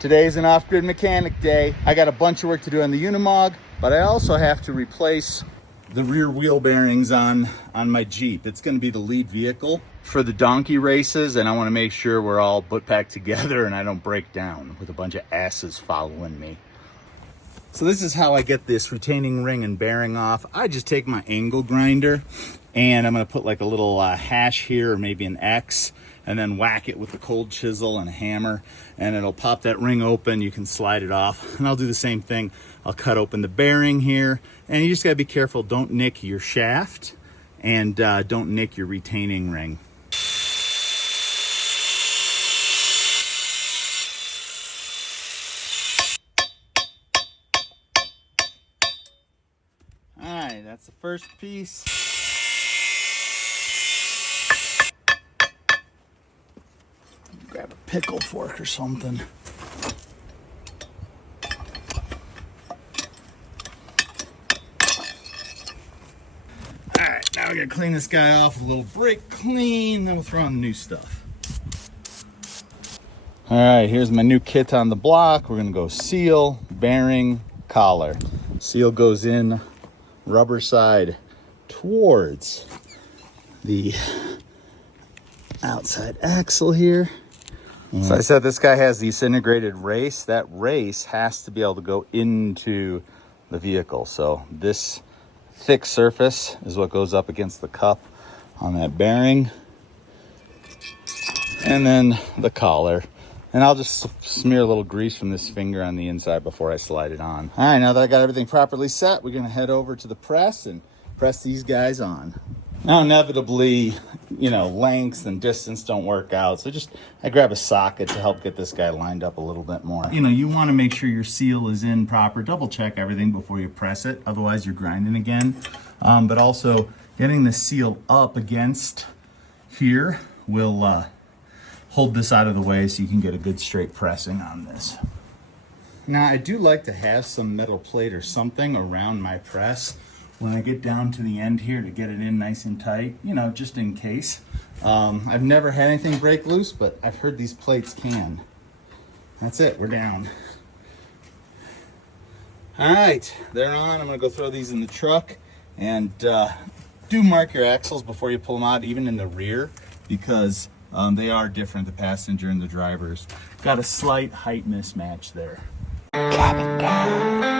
Today's an off-grid mechanic day. I got a bunch of work to do on the Unimog, but I also have to replace the rear wheel bearings on my Jeep. It's going to be the lead vehicle for the donkey races, and I want to make sure we're all put back together and I don't break down with a bunch of asses following me. So this is how I get this retaining ring and bearing off. I just take my angle grinder and I'm going to put like a little hash here, or maybe an X, and then whack it with a cold chisel and a hammer, and it'll pop that ring open. You can slide it off, and I'll do the same thing. I'll cut open the bearing here, and you just got to be careful. Don't nick your shaft, and don't nick your retaining ring. All right, that's the first piece. Grab a pickle fork or something. All right, now we're gonna clean this guy off with a little brake clean, then we'll throw on the new stuff. All right, here's my new kit on the block. We're gonna go seal, bearing, collar. Seal goes in rubber side towards the outside axle here. So I said this guy has this integrated race. That race has to be able to go into the vehicle. So this thick surface is what goes up against the cup on that bearing. And then the collar. And I'll just smear a little grease from this finger on the inside before I slide it on. All right, now that I got everything properly set, we're gonna head over to the press and press these guys on. Now, inevitably, length and distance don't work out. So I grab a socket to help get this guy lined up a little bit more. You want to make sure your seal is in proper. Double check everything before you press it. Otherwise, you're grinding again. But also, getting the seal up against here will hold this out of the way so you can get a good straight pressing on this. Now, I do like to have some metal plate or something around my press when I get down to the end here to get it in nice and tight, just in case. I've never had anything break loose, but I've heard these plates can. That's it, we're down. All right, they're on. I'm gonna go throw these in the truck, and do mark your axles before you pull them out, even in the rear, because they are different, the passenger and the driver's. Got a slight height mismatch there. Cabin down.